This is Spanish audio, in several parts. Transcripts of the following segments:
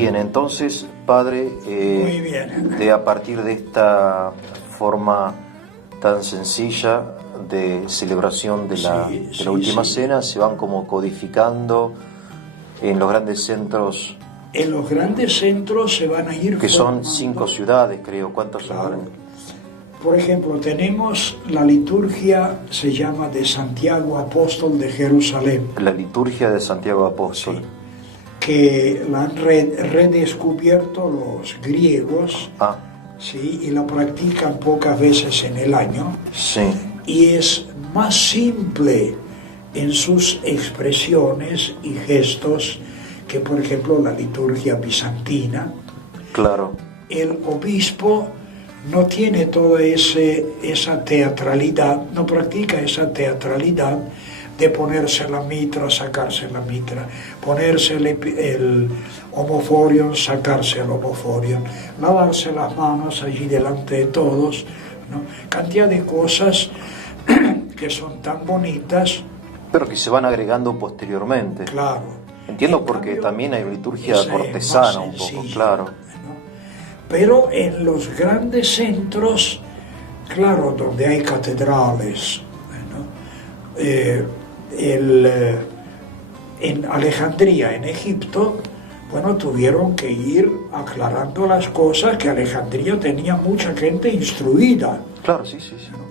Bien, entonces, Padre, Muy bien. a partir de esta forma tan sencilla de celebración de la última cena, se van como codificando en los grandes centros. En los grandes centros se van a ir Que son formando. 5 ciudades, creo. ¿Cuántas son? Por ejemplo, tenemos la liturgia, se llama de Santiago Apóstol de Jerusalén. La liturgia de Santiago Apóstol. Sí, que la han redescubierto los griegos, sí, y la practican pocas veces en el año. Sí. Y es más simple en sus expresiones y gestos que, por ejemplo, la liturgia bizantina. Claro. El obispo no tiene toda esa teatralidad, no practica esa teatralidad de ponerse la mitra, sacarse la mitra, ponerse el homoforion, sacarse el homoforion, lavarse las manos allí delante de todos, ¿no? Cantidad de cosas que son tan bonitas. Pero que se van agregando posteriormente. Claro. Entiendo, porque también hay liturgia cortesana un poco, claro. ¿no? Pero en los grandes centros, claro, donde hay catedrales, ¿no? En Alejandría, en Egipto, bueno, tuvieron que ir aclarando las cosas, que Alejandría tenía mucha gente instruida. Claro, sí.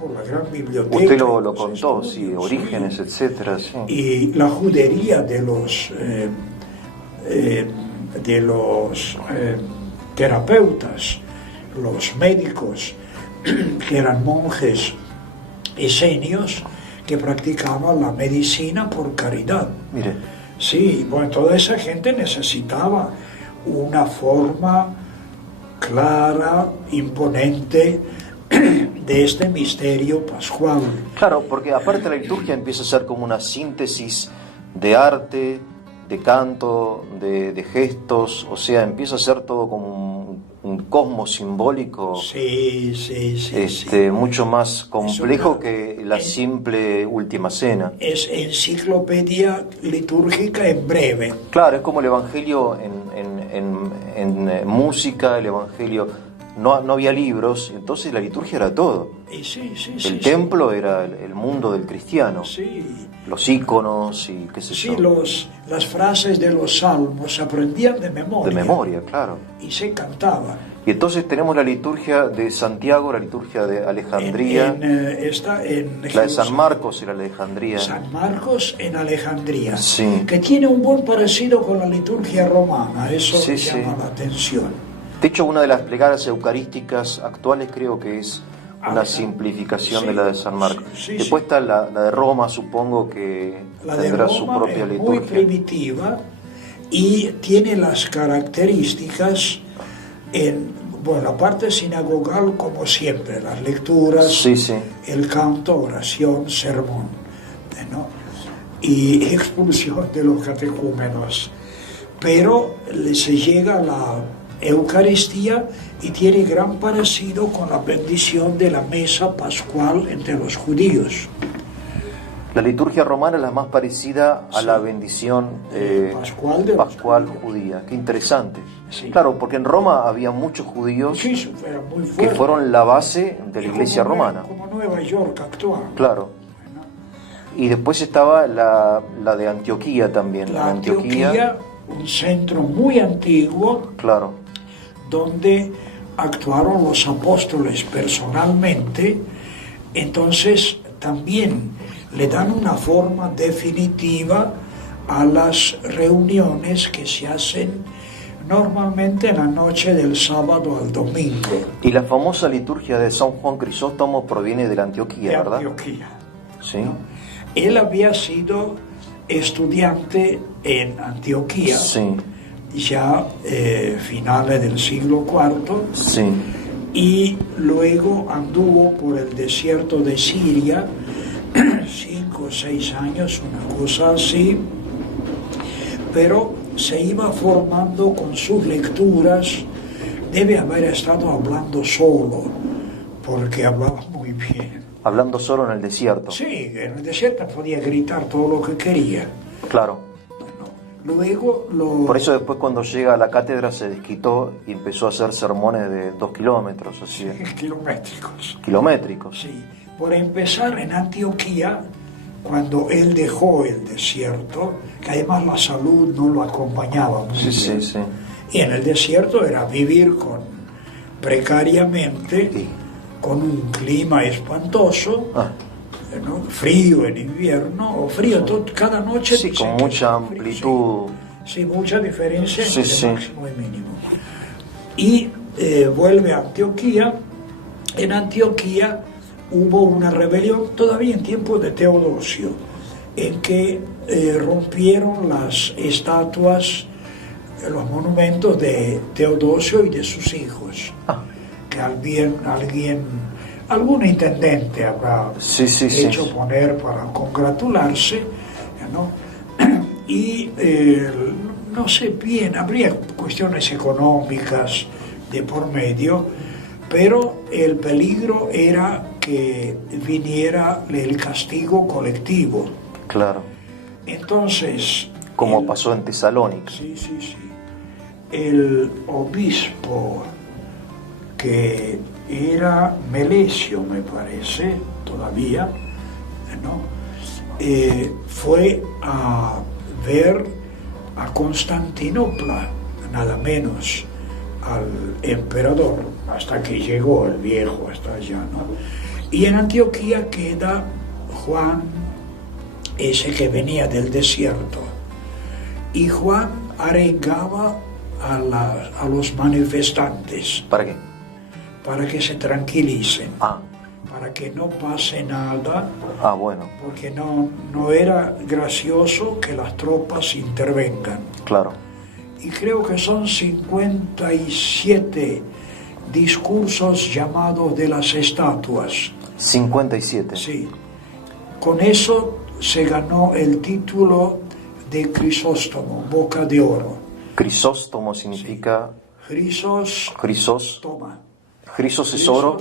Por la gran biblioteca. Usted lo contó, sí, Orígenes, etcétera, sí. Y la judería de los terapeutas, los médicos, que eran monjes esenios que practicaban la medicina por caridad. Mire. Sí, bueno, toda esa gente necesitaba una forma clara, imponente, de este misterio pascual. Claro, porque aparte la liturgia empieza a ser como una síntesis de arte, de canto, de gestos, o sea, empieza a ser todo como un cosmos simbólico. Sí. Mucho más complejo que la simple última cena. Es enciclopedia litúrgica en breve. Claro, es como el Evangelio en música, el Evangelio. No había libros, entonces la liturgia era todo. El templo era el mundo del cristiano. Sí. Los íconos y qué sé yo. Sí, las frases de los salmos se aprendían de memoria. De memoria, claro. Y se cantaban. Y entonces tenemos la liturgia de Santiago, la liturgia de Alejandría. La de San Marcos era Alejandría. San Marcos en Alejandría. Sí. Que tiene un buen parecido con la liturgia romana. Eso llama la atención. De hecho, una de las plegarias eucarísticas actuales creo que es una simplificación de la de San Marcos. Después está la de Roma, supongo que tendrá su propia liturgia. Muy primitiva y tiene las características la parte sinagogal, como siempre, las lecturas, el canto, oración, sermón, ¿no? Y expulsión de los catecúmenos. Pero se llega a la Eucaristía y tiene gran parecido con la bendición de la mesa pascual entre los judíos. La liturgia romana es la más parecida a la bendición pascual judía. Qué interesante. Sí. Claro, porque en Roma había muchos judíos que fueron la base de la iglesia romana. Como Nueva York actual. Claro. Y después estaba la de Antioquía también. La Antioquía, un centro muy antiguo. Claro. Donde actuaron los apóstoles personalmente, entonces también le dan una forma definitiva a las reuniones que se hacen normalmente en la noche del sábado al domingo. Y la famosa liturgia de San Juan Crisóstomo proviene de la Antioquía, ¿verdad? De Antioquía. Sí. ¿No? Él había sido estudiante en Antioquía. Sí. Ya finales del siglo IV, sí. Y luego anduvo por el desierto de Siria 5 o 6 años, una cosa así, pero se iba formando con sus lecturas. Debe haber estado hablando solo, porque hablaba muy bien. ¿Hablando solo en el desierto? Sí, en el desierto podía gritar todo lo que quería. Claro. Luego Por eso después cuando llega a la cátedra se desquitó y empezó a hacer sermones de 2 kilómetros, así. Kilométricos. Kilométricos. Sí. Por empezar, en Antioquía, cuando él dejó el desierto, que además la salud no lo acompañaba muy bien. Sí. Y en el desierto era vivir precariamente, sí, con un clima espantoso, ¿no? Frío en invierno, o frío cada noche. Sí, con mucha amplitud. Sí, mucha diferencia entre máximo y mínimo. Y vuelve a Antioquía. En Antioquía hubo una rebelión todavía en tiempos de Teodosio, en que rompieron las estatuas, los monumentos de Teodosio y de sus hijos, que algún intendente habrá hecho poner para congratularse, ¿no? Y no sé bien, habría cuestiones económicas de por medio, pero el peligro era que viniera el castigo colectivo. Claro. Entonces... Como pasó en Tesalónica. Sí. El obispo, que era Melesio, me parece, todavía, ¿no? Fue a ver a Constantinopla, nada menos, al emperador, hasta que llegó el viejo hasta allá, ¿no? Y en Antioquía queda Juan, ese que venía del desierto, y Juan arengaba a los manifestantes. ¿Para qué? Para que se tranquilicen, para que no pase nada, bueno, porque no era gracioso que las tropas intervengan. Claro. Y creo que son 57 discursos llamados de las estatuas. 57. Sí. Con eso se ganó el título de Crisóstomo, boca de oro. Crisóstomo significa... Crisóstoma. Crisos es oro,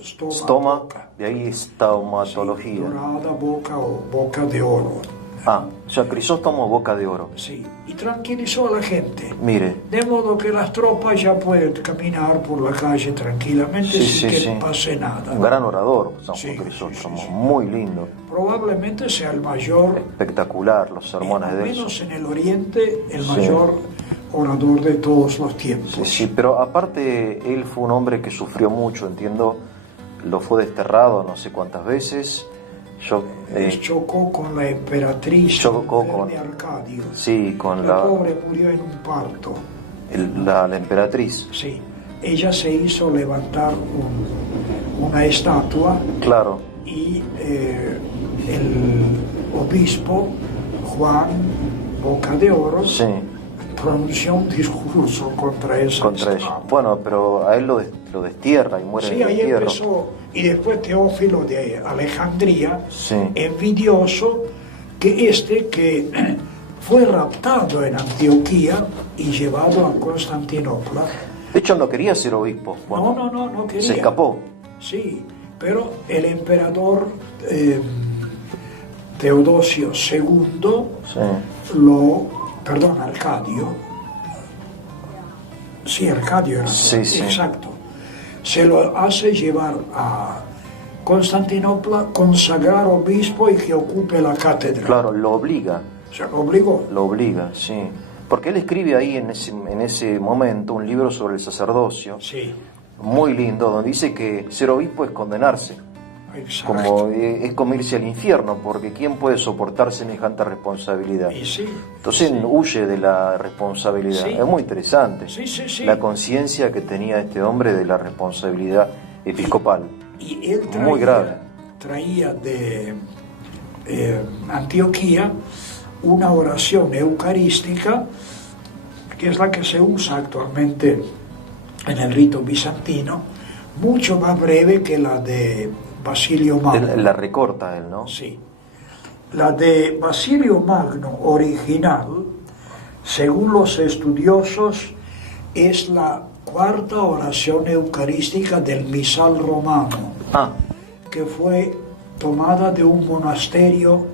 stoma, boca. De ahí estomatología. Sí, dorada, boca de oro. O sea, Crisóstomo, boca de oro. Sí, y tranquilizó a la gente. Mire. De modo que las tropas ya pueden caminar por la calle tranquilamente sin que pase nada. Un gran orador, Crisóstomo, muy lindo. Probablemente sea el mayor... Espectacular, los sermones de él. Menos en el Oriente, el mayor orador de todos los tiempos. Sí, pero aparte él fue un hombre que sufrió mucho, entiendo, lo fue desterrado no sé cuántas veces. Chocó con la emperatriz de Arcadio. Sí, con la pobre murió en un parto. La emperatriz. Sí, ella se hizo levantar una estatua. Claro. Y el obispo Juan Boca de Oro pronunció un discurso contra esa estatua. Bueno, pero a él lo destierra y muere en el destierro. Ahí empezó. Y después Teófilo de Alejandría, envidioso, que fue raptado en Antioquía y llevado a Constantinopla. De hecho, no quería ser obispo. No quería. Se escapó. Sí, pero el emperador Teodosio II Arcadio. Sí, Arcadio era. Exacto. Se lo hace llevar a Constantinopla, consagrar obispo y que ocupe la cátedra. Claro, lo obliga. ¿Se lo obligó? Lo obliga, sí. Porque él escribe ahí en ese momento un libro sobre el sacerdocio, muy lindo, donde dice que ser obispo es condenarse. Exacto. Es como irse al infierno, porque ¿quién puede soportar semejante responsabilidad? Entonces huye de la responsabilidad. Es muy interesante la conciencia que tenía este hombre de la responsabilidad episcopal. Y él muy grave. Traía de Antioquía una oración eucarística, que es la que se usa actualmente en el rito bizantino, mucho más breve que la de Basilio Magno. La recorta él, ¿no? Sí. La de Basilio Magno original, según los estudiosos, es la cuarta oración eucarística del misal romano, que fue tomada de un monasterio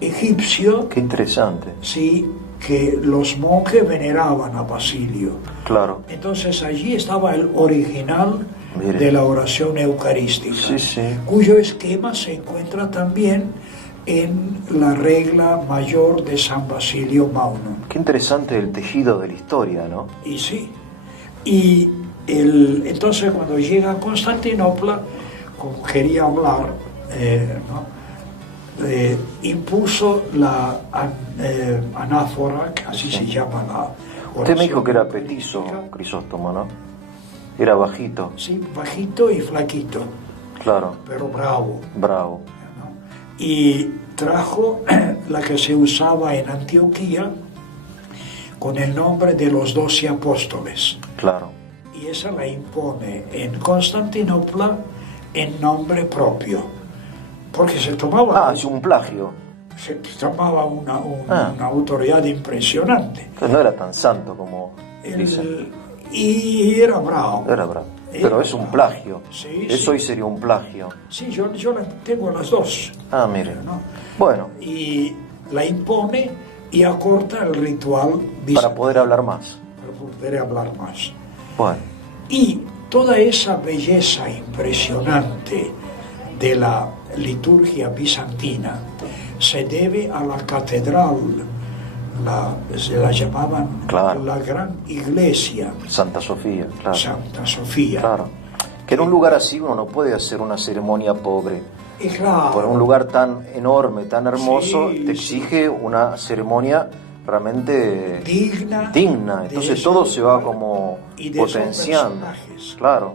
egipcio. Qué interesante. Sí, que los monjes veneraban a Basilio. Claro. Entonces allí estaba el original Mire. de la oración eucarística, Sí, sí. cuyo esquema se encuentra también en la regla mayor de San Basilio Magnum. Qué interesante el tejido de la historia, ¿no? Y sí. Y entonces cuando llega a Constantinopla, como quería hablar, impuso la anáfora, que así se llama la oración. Usted me dijo que era petizo, Crisóstomo, ¿no? Era bajito. Sí, bajito y flaquito. Claro. Pero bravo. Bravo. Y trajo la que se usaba en Antioquía con el nombre de los 12 apóstoles. Claro. Y esa la impone en Constantinopla en nombre propio. Porque se tomaba... es un plagio. Se tomaba una autoridad impresionante. Pues no era tan santo como dicen. Y era bravo. Era bravo. Pero es un plagio. Sí, Eso hoy sería un plagio. Sí, yo tengo las dos. Mire. ¿No? Bueno. Y la impone y acorta el ritual. Para poder hablar más. Para poder hablar más. Bueno. Y toda esa belleza impresionante de la liturgia bizantina se debe a la catedral, se la llamaban la gran iglesia. Santa Sofía, claro. Santa Sofía. Claro. Que en un lugar así uno no puede hacer una ceremonia pobre. Y claro. Por un lugar tan enorme, tan hermoso, te exige una ceremonia realmente digna. Entonces todo se va como potenciando. Claro.